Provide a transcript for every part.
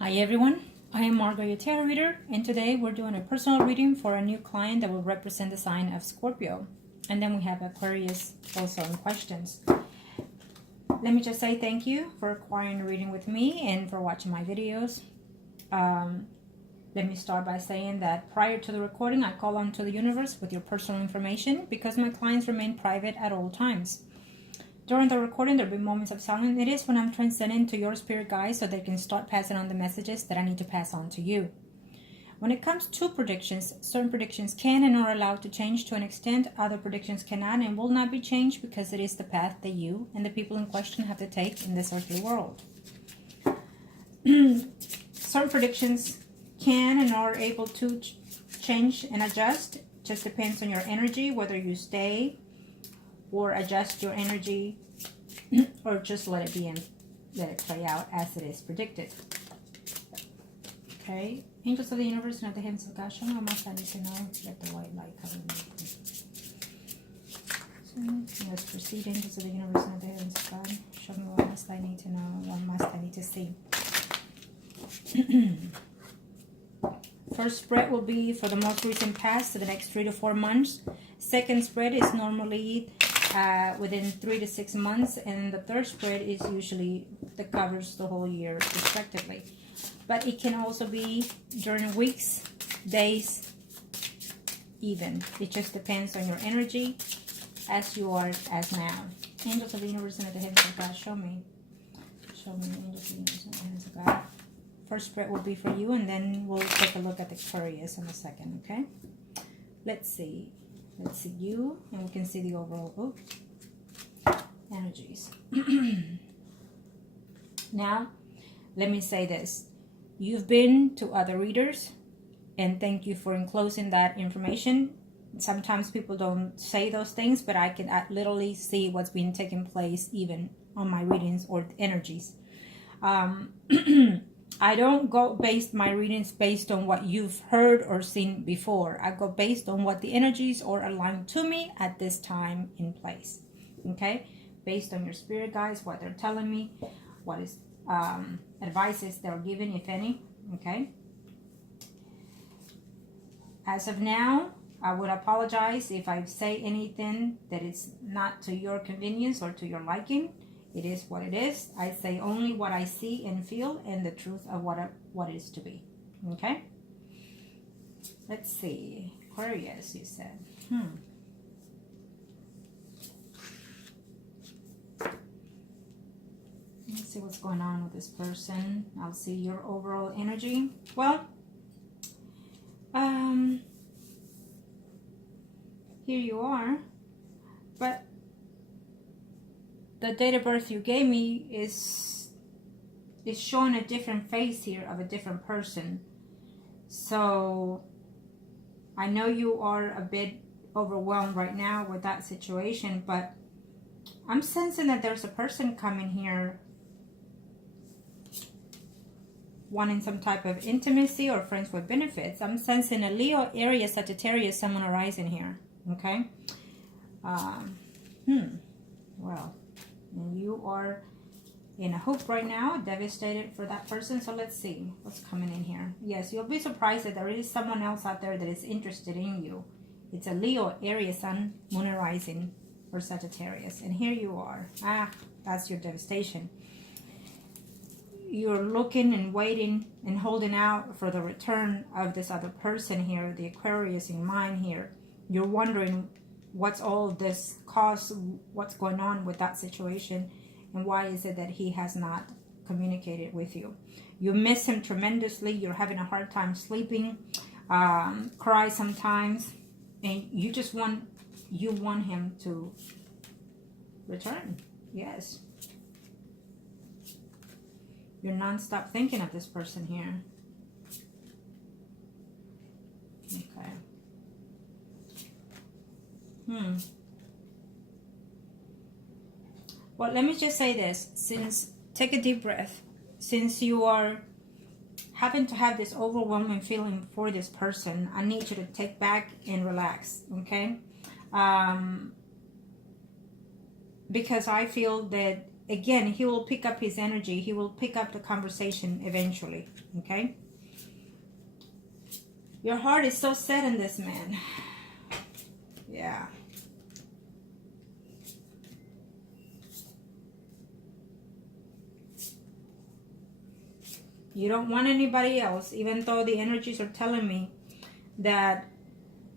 Hi everyone, I am Margourtarotreader, and today we're doing a personal reading for a new client that will represent the sign of Scorpio. And then we have Aquarius also in questions. Let me just say thank you for acquiring a reading with me and for watching my videos. Let me start by saying that prior to the recording, I call on to the universe with your personal information because my clients remain private at all times. During the recording, there will be moments of silence. It is when I'm transcending to your spirit guides so they can start passing on the messages that I need to pass on to you. When it comes to predictions, certain predictions can and are allowed to change to an extent. Other predictions cannot and will not be changed because it is the path that you and the people in question have to take in this earthly world. Certain predictions can and are able to change and adjust. It just depends on your energy, whether you stay or adjust your energy or just let it be and let it play out as it is predicted. Okay, angels of the universe and at the hands of God, show me what must I need to know. Let the white light cover me. So let's proceed, angels of the universe and at the hands of God, show me what must I need to know, what must I need to see. First spread will be for the most recent past to the next 3 to 4 months. Second spread is normally within 3 to 6 months, and the third spread is usually that covers the whole year respectively. But it can also be during weeks, days, even. It just depends on your energy as you are as now. Angels of the universe and at the hands of God, show me. Show me, angels of the universe and at the hands of God. First spread will be for you, and then we'll take a look at the Aquarius in a second, okay? Let's see. Let's see you, and we can see the overall energies. Now, let me say this. You've been to other readers, and thank you for enclosing that information. Sometimes people don't say those things, but I can literally see what's been taking place even on my readings or energies. I don't go based my readings based on what you've heard or seen before. I go based on what the energies are aligned to me at this time in place. Okay? Based on your spirit guides, what they're telling me, what is advices they're giving, if any. Okay? As of now, I would apologize if I say anything that is not to your convenience or to your liking. It is what it is. I say only what I see and feel and the truth of what it is to be. Okay? Let's see. Aquarius, you said. Let's see what's going on with this person. I'll see your overall energy. Well, here you are. But the date of birth you gave me is showing a different face here of a different person. So I know you are a bit overwhelmed right now with that situation, but I'm sensing that there's a person coming here wanting some type of intimacy or friends with benefits. I'm sensing a Leo, Aries, Sagittarius, someone arising here. Okay? Well, and you are in a hoop right now, devastated for that person. So let's see what's coming in here. Yes, you'll be surprised that there is someone else out there that is interested in you. It's a Leo, Aries, Sun, Moon, and Rising, or Sagittarius. And here you are. That's your devastation. You're looking and waiting and holding out for the return of this other person here, the Aquarius in mind here. You're wondering what's all this cause, what's going on with that situation, and why is it that he has not communicated with you. You miss him tremendously. You're having a hard time sleeping, cry sometimes, and you just want him to return. Yes, you're non-stop thinking of this person here. Okay. Well, let me just say this. Take a deep breath. Since you are having to have this overwhelming feeling for this person, I need you to take back and relax, okay? Because I feel that again, he will pick up his energy. He will pick up the conversation eventually, okay? Your heart is so set in this man. Yeah. You don't want anybody else, even though the energies are telling me that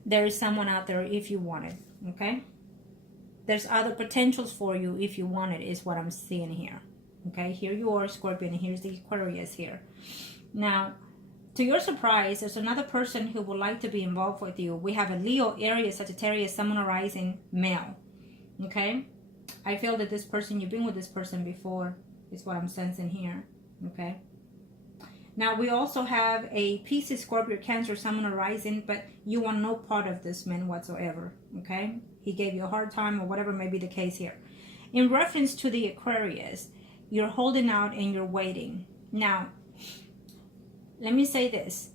there is someone out there if you want it, okay? There's other potentials for you if you want it, is what I'm seeing here, okay? Here you are, Scorpio, and here's the Aquarius here. Now, to your surprise, there's another person who would like to be involved with you. We have a Leo, Aries, Sagittarius, Sun, Moon, Rising, male, okay? I feel that this person, you've been with this person before, is what I'm sensing here, okay? Now, we also have a Pisces, Scorpio, Cancer, Sun, Moon, Rising, but you want no part of this man whatsoever, okay? He gave you a hard time or whatever may be the case here. In reference to the Aquarius, you're holding out and you're waiting. Now, let me say this.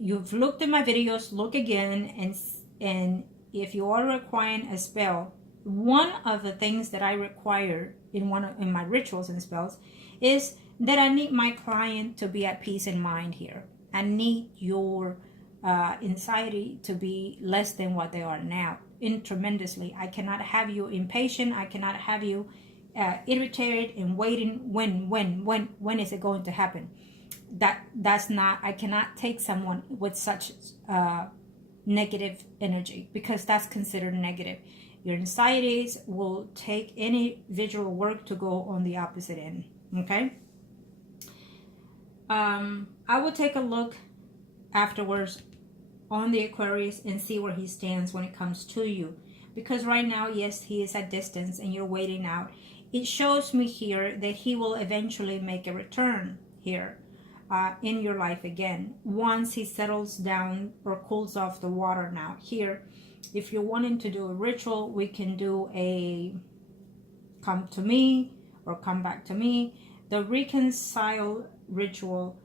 You've looked at my videos, look again, and if you are requiring a spell, one of the things that I require in my rituals and spells is that I need my client to be at peace in mind here. I need your anxiety to be less than what they are now, tremendously. I cannot have you impatient. I cannot have you irritated and waiting. When is it going to happen? That's not. I cannot take someone with such negative energy, because that's considered negative. Your anxieties will take any visual work to go on the opposite end. Okay. I will take a look afterwards on the Aquarius and see where he stands when it comes to you, because right now, yes, he is at distance and you're waiting out. It shows me here that he will eventually make a return here in your life again once he settles down or cools off the water. Now here, if you're wanting to do a ritual, we can do a come to me or come back to me. The reconcile ritual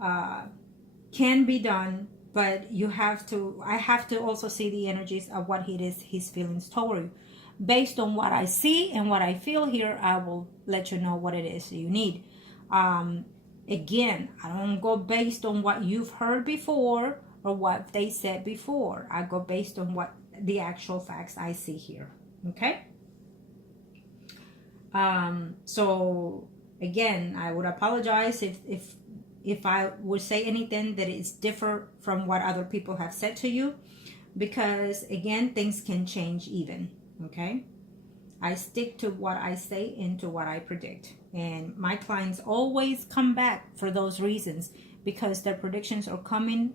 can be done, but I have to also see the energies of what it is his feelings toward you. Based on what I see and what I feel here, I will let you know what it is you need. Again, I don't go based on what you've heard before or what they said before. I go based on what the actual facts I see here. Okay? So again, I would apologize if I would say anything that is different from what other people have said to you, because again, things can change even. Okay? I stick to what I say and to what I predict. And my clients always come back for those reasons, because their predictions are coming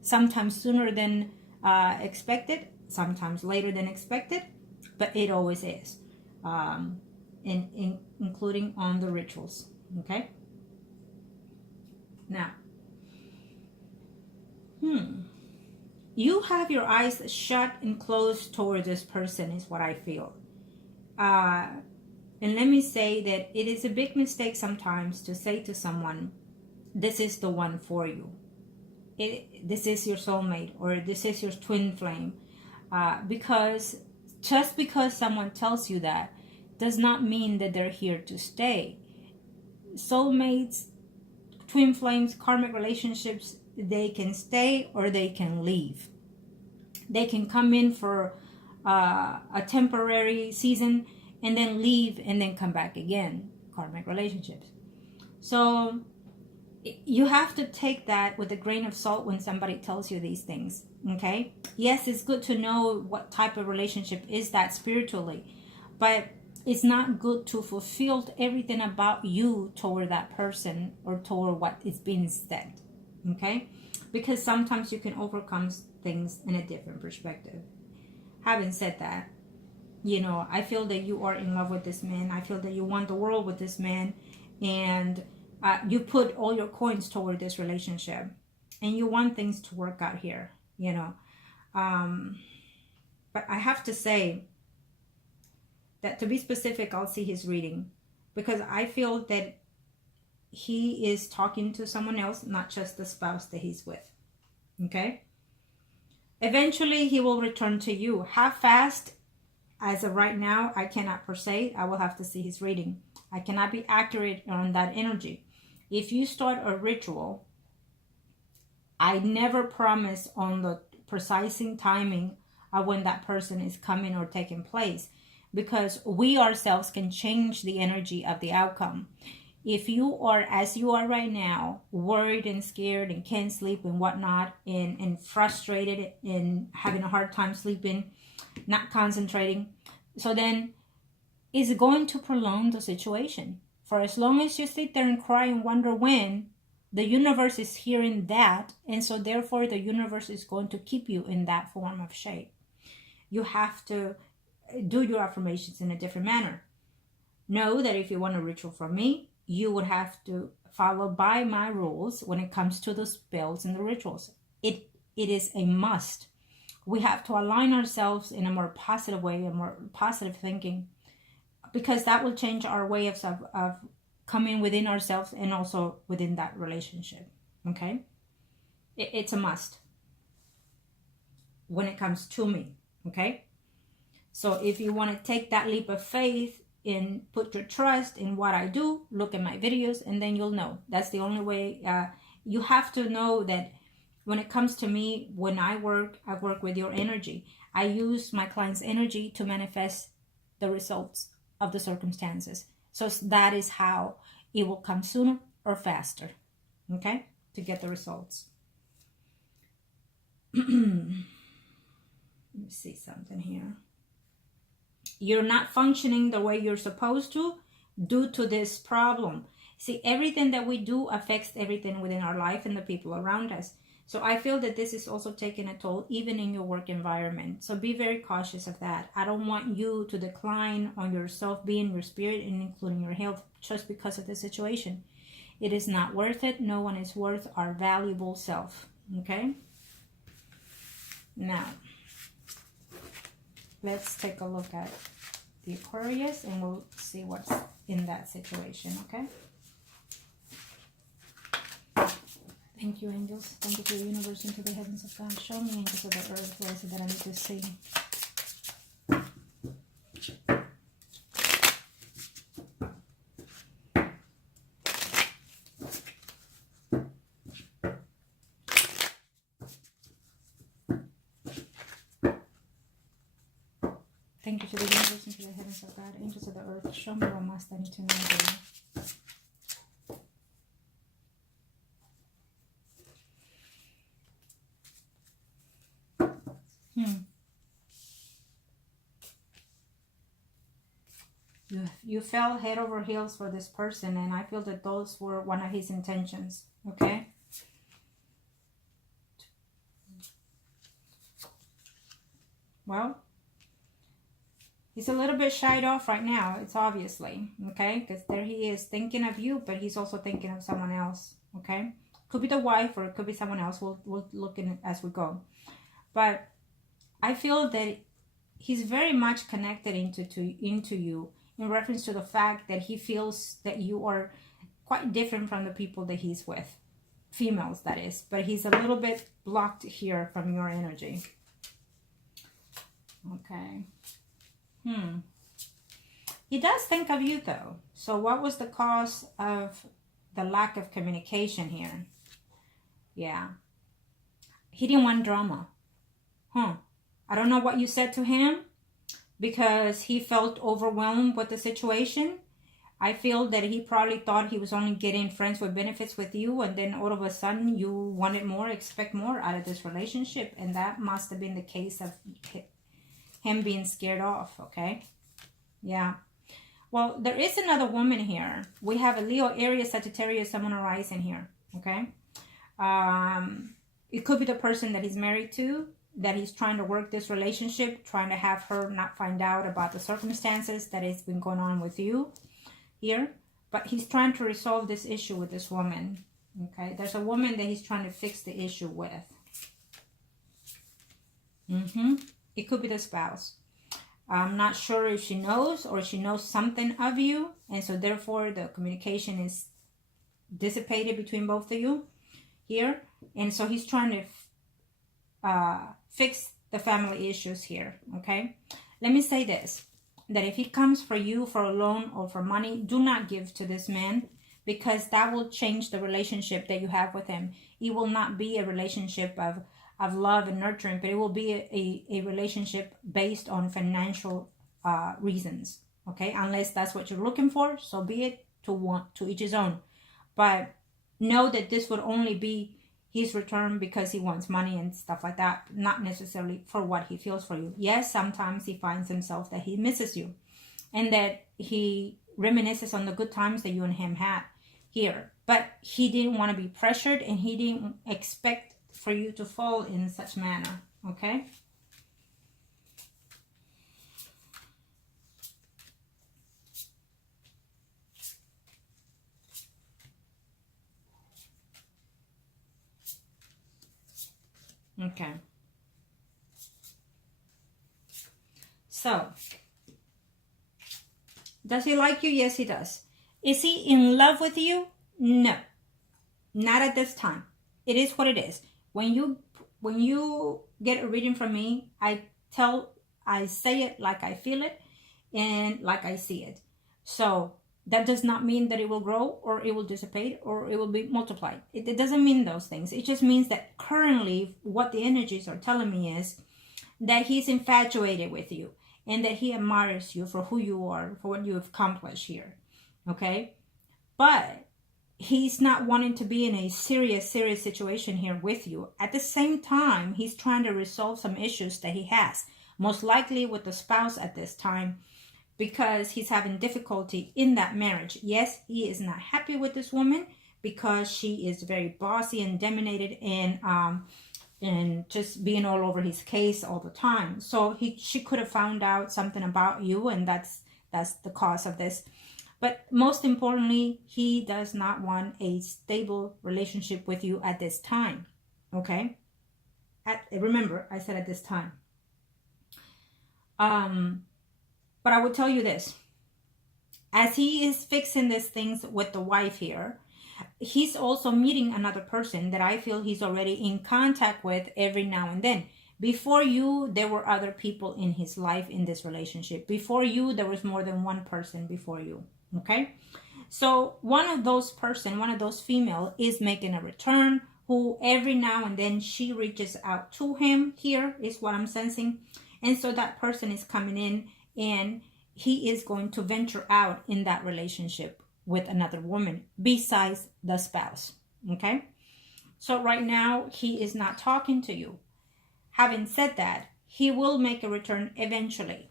sometimes sooner than expected, sometimes later than expected, but it always is, including on the rituals. Okay? Now, you have your eyes shut and closed toward this person is what I feel. And let me say that it is a big mistake sometimes to say to someone, this is the one for you. This is your soulmate, or this is your twin flame. Because just because someone tells you that does not mean that they're here to stay. Soulmates, twin flames, karmic relationships, they can stay or they can leave. They can come in for a temporary season and then leave and then come back again. Karmic relationships. So you have to take that with a grain of salt when somebody tells you these things. Okay? Yes, it's good to know what type of relationship is that spiritually, but it's not good to fulfill everything about you toward that person or toward what is being said. Okay? Because sometimes you can overcome things in a different perspective. Having said that, I feel that you are in love with this man. I feel that you want the world with this man, and you put all your coins toward this relationship, and you want things to work out here, but I have to say that, to be specific, I'll see his reading, because I feel that he is talking to someone else, not just the spouse that he's with. Okay? Eventually, he will return to you. How fast? as of right now, I cannot per se. I will have to see his reading. I cannot be accurate on that energy. If you start a ritual, I never promise on the precise timing of when that person is coming or taking place, because we ourselves can change the energy of the outcome. If you are, as you are right now, worried and scared and can't sleep and whatnot, and frustrated and having a hard time sleeping, not concentrating, so then it's going to prolong the situation. For as long as you sit there and cry and wonder when, the universe is hearing that, and so therefore the universe is going to keep you in that form of shape. You have to do your affirmations in a different manner. Know that if you want a ritual from me, you would have to follow by my rules when it comes to the spells and the rituals. It is a must. We have to align ourselves in a more positive way, a more positive thinking, because that will change our way of coming within ourselves and also within that relationship. Okay? It's a must when it comes to me. Okay? So if you want to take that leap of faith and put your trust in what I do, look at my videos, and then you'll know. That's the only way. You have to know that when it comes to me, when I work with your energy. I use my client's energy to manifest the results of the circumstances. So that is how it will come sooner or faster, okay, to get the results. Let me see something here. You're not functioning the way you're supposed to due to this problem. See, everything that we do affects everything within our life and the people around us. So I feel that this is also taking a toll even in your work environment. So be very cautious of that. I don't want you to decline on your self-being, your spirit, and including your health just because of the situation. It is not worth it. No one is worth our valuable self. Okay? Now, let's take a look at the Aquarius and we'll see what's in that situation, okay? Thank you, angels. Thank you to the universe and to the heavens of God. Show me, angels of the earth, what is it that I need to see? Thank you to the universe and to the heavens of God. Angels of the earth, show me what must I need to know today. You fell head over heels for this person, and I feel that those were one of his intentions, okay? Well, he's a little bit shied off right now, it's obviously, okay? Because there he is thinking of you, but he's also thinking of someone else, okay? Could be the wife or it could be someone else. We'll look in it as we go. But I feel that he's very much connected into you in reference to the fact that he feels that you are quite different from the people that he's with. Females, that is. But he's a little bit blocked here from your energy. Okay. He does think of you, though. So what was the cause of the lack of communication here? Yeah. He didn't want drama. I don't know what you said to him because he felt overwhelmed with the situation. I feel that he probably thought he was only getting friends with benefits with you, and then all of a sudden you wanted more, expect more out of this relationship, and that must have been the case of him being scared off, okay? Yeah. Well, there is another woman here. We have a Leo, Aries, Sagittarius, Sun, and Rising here, okay? It could be the person that he's married to, that he's trying to work this relationship, trying to have her not find out about the circumstances that has been going on with you here. But he's trying to resolve this issue with this woman, okay? There's a woman that he's trying to fix the issue with. It could be the spouse. I'm not sure if she knows or she knows something of you, and so therefore the communication is dissipated between both of you here. And so he's trying to fix the family issues here, okay? Let me say this, that if he comes for you for a loan or for money, do not give to this man, because that will change the relationship that you have with him. It will not be a relationship of love and nurturing, but it will be a relationship based on financial reasons. Okay, unless that's what you're looking for, so be it. To each his own. But know that this would only be his return because he wants money and stuff like that, not necessarily for what he feels for you. Yes, sometimes he finds himself that he misses you and that he reminisces on the good times that you and him had here, but he didn't want to be pressured and he didn't expect for you to fall in such manner. Okay. Okay. So, does he like you? Yes, he does. Is he in love with you? No, not at this time. It is what it is. When you get a reading from me, I say it like I feel it and like I see it. So that does not mean that it will grow or it will dissipate or it will be multiplied. It doesn't mean those things. It just means that currently what the energies are telling me is that he's infatuated with you and that he admires you for who you are, for what you have accomplished here. Okay? But he's not wanting to be in a serious situation here with you. At the same time, he's trying to resolve some issues that he has, most likely with the spouse at this time, because he's having difficulty in that marriage. Yes, he is not happy with this woman because she is very bossy and dominated and just being all over his case all the time. So she could have found out something about you, and that's the cause of this. But most importantly, he does not want a stable relationship with you at this time. Okay? Remember, I said at this time. But I would tell you this. As he is fixing these things with the wife here, he's also meeting another person that I feel he's already in contact with every now and then. Before you, there were other people in his life in this relationship. Before you, there was more than one person before you. Okay? So one of those female is making a return, who every now and then she reaches out to him. Here is what I'm sensing. And so that person is coming in and he is going to venture out in that relationship with another woman besides the spouse. Okay? So right now, he is not talking to you. Having said that, he will make a return eventually.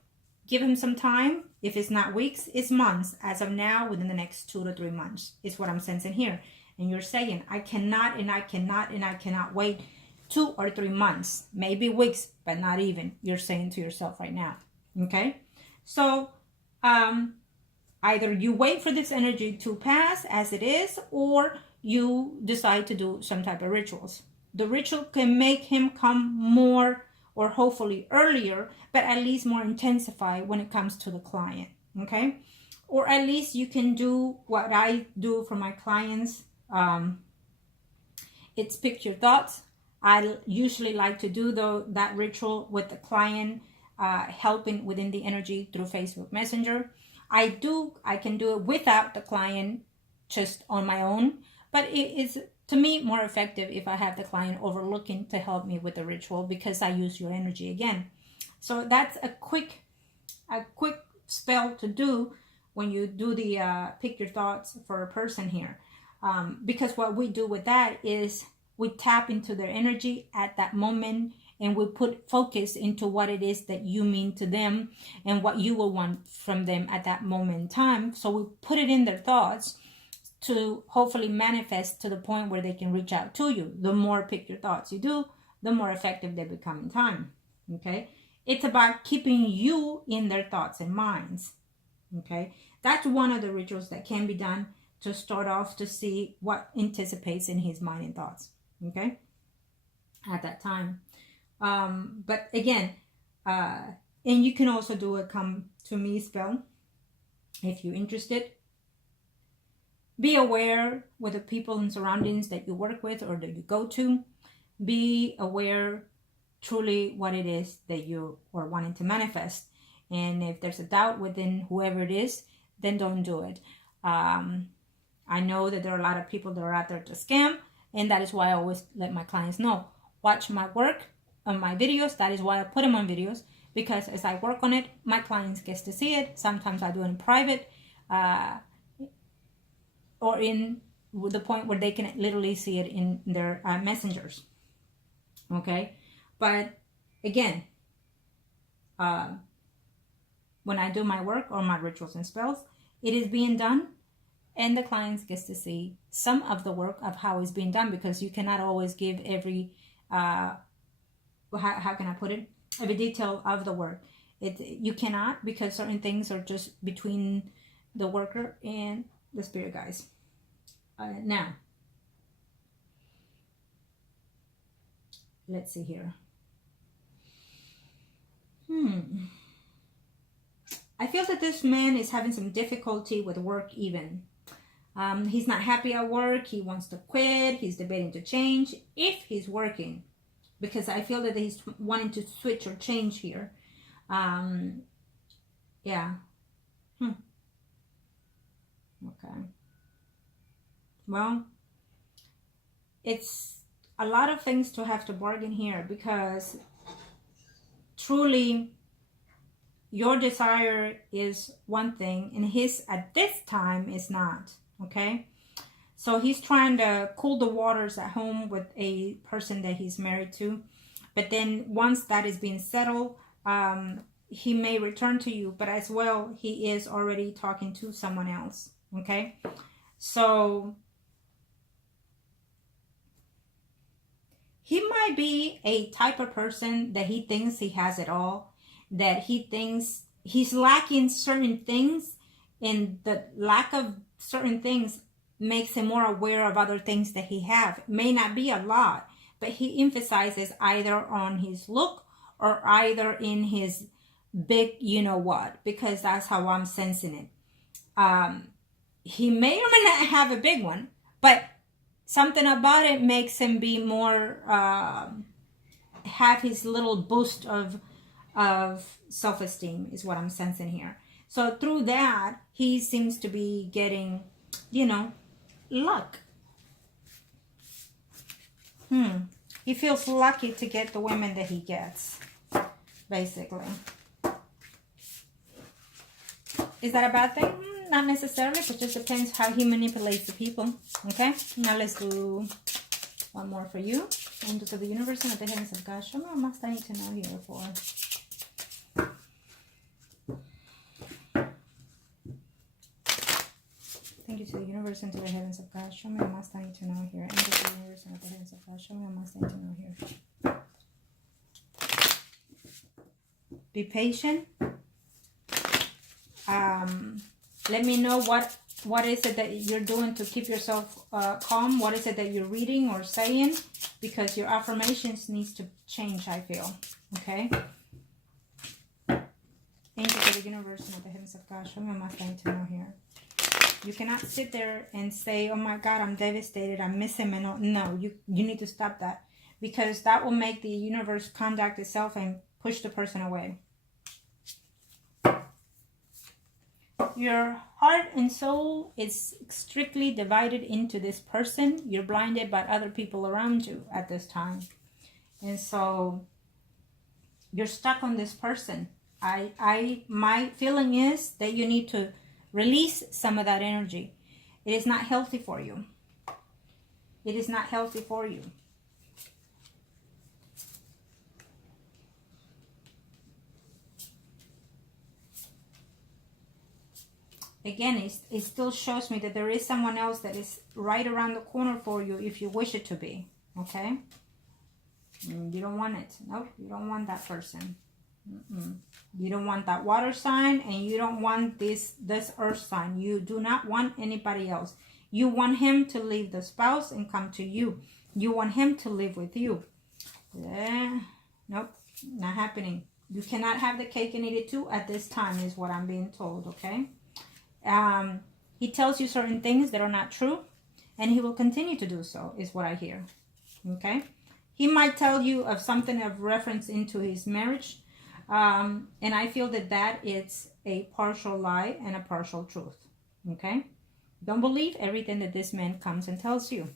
Give him some time. If it's not weeks, it's months. As of now, within the next 2 to 3 months is what I'm sensing here. And you're saying, I cannot wait 2 or 3 months, maybe weeks, but not even. You're saying to yourself right now. Okay? So, either you wait for this energy to pass as it is, or you decide to do some type of rituals. The ritual can make him come more, or hopefully earlier, but at least more intensified when it comes to the client. Okay? Or at least you can do what I do for my clients. It's pick your thoughts. I usually like to do that ritual with the client, helping within the energy through Facebook Messenger. I can do it without the client, just on my own, but it is, to me, more effective if I have the client overlooking to help me with the ritual, because I use your energy again. So that's a quick spell to do when you do the pick your thoughts for a person here, because what we do with that is we tap into their energy at that moment, and we put focus into what it is that you mean to them and what you will want from them at that moment in time. So we put it in their thoughts to hopefully manifest to the point where they can reach out to you. The more pick your thoughts you do, the more effective they become in time. Okay? It's about keeping you in their thoughts and minds. Okay? That's one of the rituals that can be done to start off to see what anticipates in his mind and thoughts. Okay? At that time. But again, and you can also do a come to me spell if you're interested. Be aware with the people and surroundings that you work with or that you go to. Be aware truly what it is that you are wanting to manifest. And if there's a doubt within whoever it is, then don't do it. I know that there are a lot of people that are out there to scam, and that is why I always let my clients know, watch my work on my videos. That is why I put them on videos, because as I work on it, my clients get to see it. Sometimes I do it in private, or in the point where they can literally see it in their messengers. Okay, but again, when I do my work or my rituals and spells, it is being done, and the clients gets to see some of the work of how it's being done, because you cannot always give every how can I put it, every detail of the work. You cannot, because certain things are just between the worker and the spirit guides. Now, let's see here. I feel that this man is having some difficulty with work even. He's not happy at work. He wants to quit. He's debating to change if he's working, because I feel that he's wanting to switch or change here. Yeah. Okay. Well, it's a lot of things to have to bargain here, because truly your desire is one thing and his at this time is not. Okay, so he's trying to cool the waters at home with a person that he's married to, but then once that is being settled, he may return to you, but as well he is already talking to someone else. Okay, so he might be a type of person that he thinks he has it all, that he thinks he's lacking certain things, and the lack of certain things makes him more aware of other things that he have. It may not be a lot, but he emphasizes either on his look or either in his big you know what, because that's how I'm sensing it. He may or may not have a big one, but something about it makes him be more have his little boost of self-esteem, is what I'm sensing here. So through that, he seems to be getting, luck. He feels lucky to get the women that he gets, basically. Is that a bad thing? Not necessarily, but just depends how he manipulates the people. Okay, now let's do one more for you. Angels of the universe and of the heavens of God, show me what must I need to know here for. Thank you to the universe and to the heavens of God. Show me what must I need to know here. Angels of the universe and of the heavens of God. Show me what must I need to know here. Be patient. Let me know what is it that you're doing to keep yourself calm. What is it that you're reading or saying? Because your affirmations needs to change, I feel. Okay? Angels of the universe and of the heavens of God. Show me what must I need to know here. You cannot sit there and say, oh my God, I'm devastated, I miss him. And no, you need to stop that, because that will make the universe conduct itself and push the person away. Your heart and soul is strictly divided into this person. You're blinded by other people around you at this time. And so you're stuck on this person. My feeling is that you need to release some of that energy. It is not healthy for you. It is not healthy for you. Again, it still shows me that there is someone else that is right around the corner for you if you wish it to be. Okay? You don't want it. Nope, you don't want that person. You don't want that water sign, and you don't want this earth sign. You do not want anybody else. You want him to leave the spouse and come to you. You want him to live with you. Nope, not happening. You cannot have the cake and eat it too at this time, is what I'm being told. Okay? He tells you certain things that are not true, and he will continue to do so, is what I hear. Okay? He might tell you of something of reference into his marriage, And I feel that that is a partial lie and a partial truth. Okay? Don't believe everything that this man comes and tells you.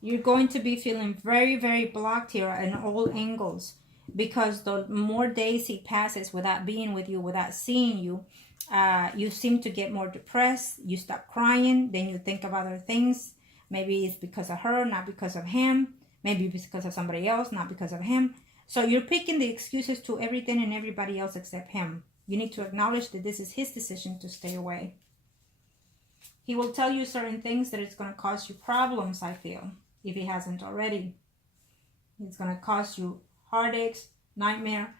You're going to be feeling very, very blocked here in all angles, because the more days he passes without being with you, without seeing you, you seem to get more depressed. You stop crying. Then you think of other things. Maybe it's because of her, not because of him. Maybe it's because of somebody else, not because of him. So you're picking the excuses to everything and everybody else except him. You need to acknowledge that this is his decision to stay away. He will tell you certain things that it's going to cause you problems, I feel, if he hasn't already. It's going to cause you heartaches, nightmare.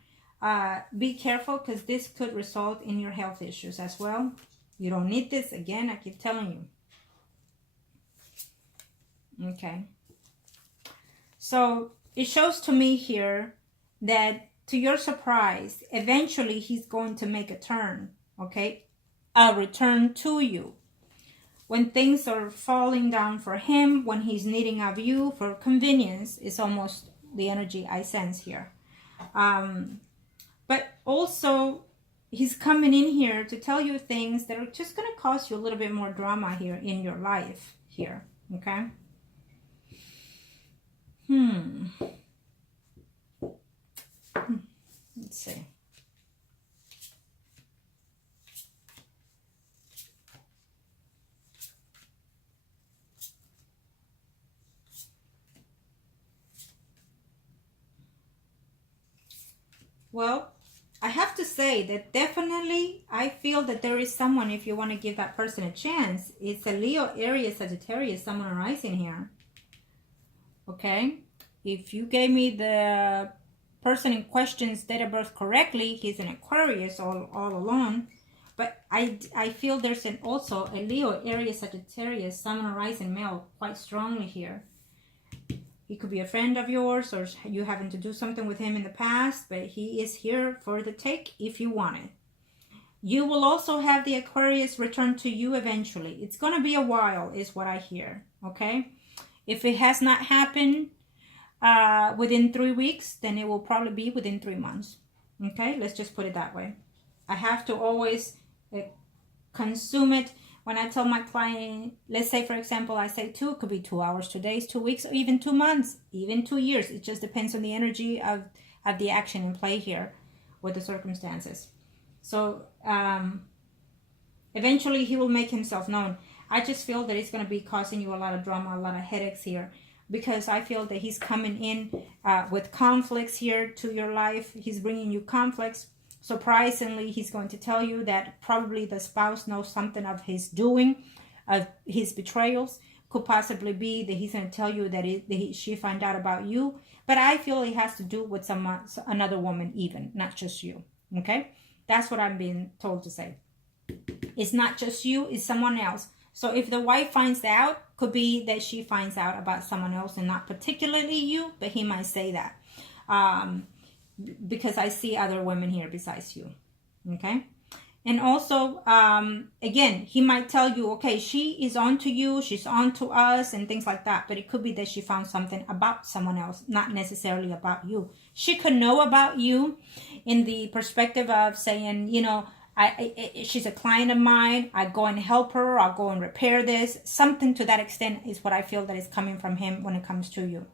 Be careful, because this could result in your health issues as well. You don't need this. Again, I keep telling you. Okay. So it shows to me here that, to your surprise, eventually he's going to make a turn. Okay. A return to you. When things are falling down for him, when he's needing of you for convenience, is almost the energy I sense here. But also, he's coming in here to tell you things that are just going to cause you a little bit more drama here in your life here. Okay? Let's see. Well, I have to say that definitely I feel that there is someone, if you want to give that person a chance, it's a Leo, Aries, Sagittarius, someone arising here. Okay? If you gave me the person in question's date of birth correctly, he's an Aquarius all along. But I feel there's also a Leo, Aries, Sagittarius, Sun arising male quite strongly here. He could be a friend of yours, or you having to do something with him in the past, but he is here for the take if you want it. You will also have the Aquarius return to you eventually. It's going to be a while, is what I hear. Okay? If it has not happened within 3 weeks, then it will probably be within 3 months. Okay? Let's just put it that way. I have to always consume it. When I tell my client, let's say, for example, I say 2, it could be 2 hours, 2 days, 2 weeks, or even 2 months, even 2 years. It just depends on the energy of the action in play here with the circumstances. So eventually he will make himself known. I just feel that it's going to be causing you a lot of drama, a lot of headaches here, because I feel that he's coming in with conflicts here to your life. He's bringing you conflicts. Surprisingly, he's going to tell you that probably the spouse knows something of his doing, of his betrayals. Could possibly be that he's going to tell you that she found out about you. But I feel it has to do with another woman even, not just you. Okay? That's what I'm being told to say. It's not just you, it's someone else. So if the wife finds out, could be that she finds out about someone else and not particularly you, but he might say that. Because I see other women here besides you. Okay? And also, again, he might tell you, okay, she is on to you, she's on to us, and things like that. But it could be that she found something about someone else, not necessarily about you. She could know about you in the perspective of saying, you know, she's a client of mine, I go and help her, I'll go and repair this. Something to that extent is what I feel that is coming from him when it comes to you.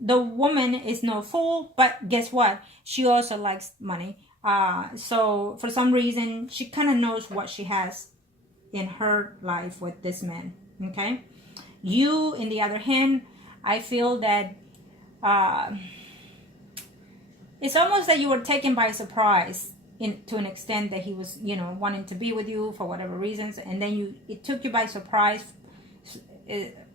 The woman is no fool, but guess what? She also likes money. So for some reason, she kind of knows what she has in her life with this man. Okay? You, in the other hand, I feel that it's almost that you were taken by surprise to an extent that he was, you know, wanting to be with you for whatever reasons. And then it took you by surprise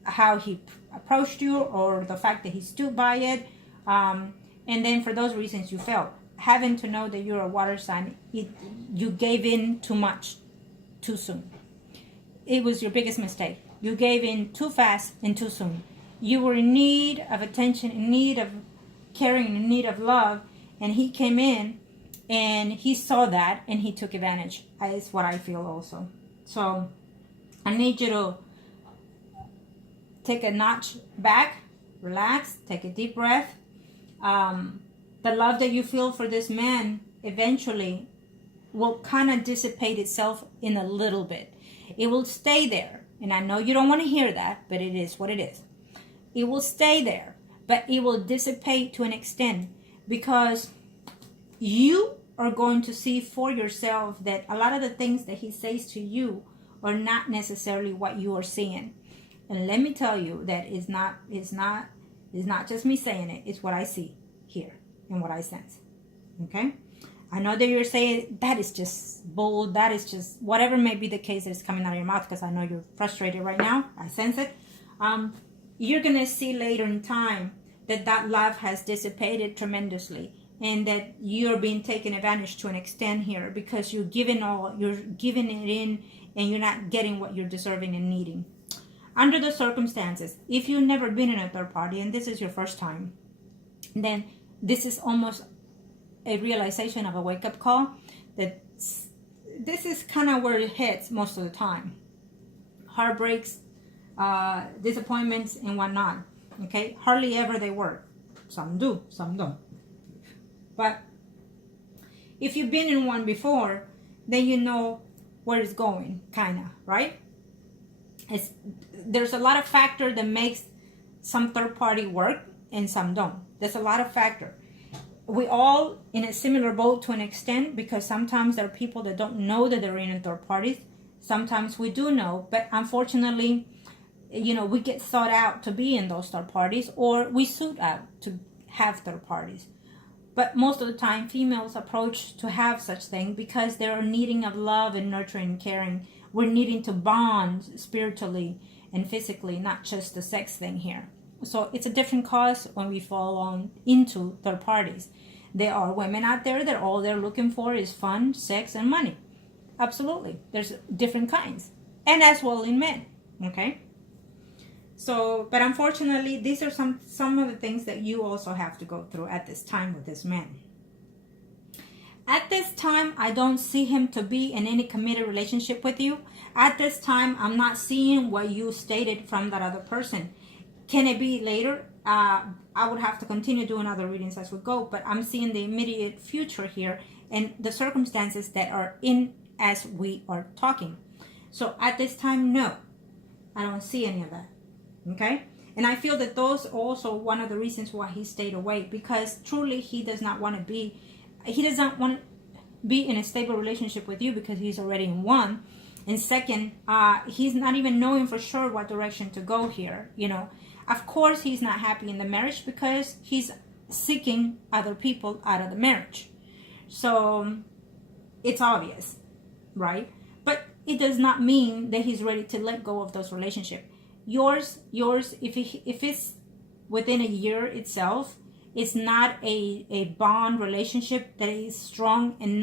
how he approached you, or the fact that he stood by it, and then for those reasons you felt, having to know that you're a water sign, you gave in too much too soon. It was your biggest mistake. You gave in too fast and too soon. You were in need of attention, in need of caring, in need of love, and he came in and he saw that and he took advantage. Is what I feel also. So I need you to take a notch back, relax, take a deep breath, the love that you feel for this man eventually will kind of dissipate itself in a little bit. It will stay there. And I know you don't want to hear that, but it is what it is. It will stay there, but it will dissipate to an extent because you are going to see for yourself that a lot of the things that he says to you are not necessarily what you are seeing. And let me tell you that it's not just me saying it. It's what I see here and what I sense. Okay? I know that you're saying that is just bull. That is just whatever may be the case that is coming out of your mouth, because I know you're frustrated right now. I sense it. You're going to see later in time that love has dissipated tremendously and that you're being taken advantage to an extent here because you're giving it in and you're not getting what you're deserving and needing. Under the circumstances, if you've never been in a third party and this is your first time, then this is almost a realization of a wake-up call that this is kind of where it hits most of the time. Heartbreaks, disappointments, and whatnot. Okay? Hardly ever they work. Some do, some don't. But if you've been in one before, then you know where it's going, kind of, right? There's a lot of factor that makes some third party work and some don't. There's a lot of factor. We all in a similar boat to an extent, because sometimes there are people that don't know that they're in third parties. Sometimes we do know, but unfortunately, we get sought out to be in those third parties, or we suit out to have third parties. But most of the time, females approach to have such thing because they're needing of love and nurturing and caring. We're needing to bond spiritually and physically, not just the sex thing here. So it's a different cause when we fall on into third parties. There are women out there that all they're looking for is fun, sex, and money. Absolutely. There's different kinds. And as well in men. Okay? So, but unfortunately, these are some of the things that you also have to go through at this time with this man. At this time, I don't see him to be in any committed relationship with you. At this time, I'm not seeing what you stated from that other person. Can it be later? I would have to continue doing other readings as we go, but I'm seeing the immediate future here and the circumstances that are in as we are talking. So at this time, no, I don't see any of that. Okay? And I feel that those are also one of the reasons why he stayed away, because truly he does not want to be in a stable relationship with you because he's already in one. And second, he's not even knowing for sure what direction to go here. Of course, he's not happy in the marriage because he's seeking other people out of the marriage. So it's obvious, right? But it does not mean that he's ready to let go of those relationships. Yours, if it's within a year itself, it's not a bond relationship that is strong enough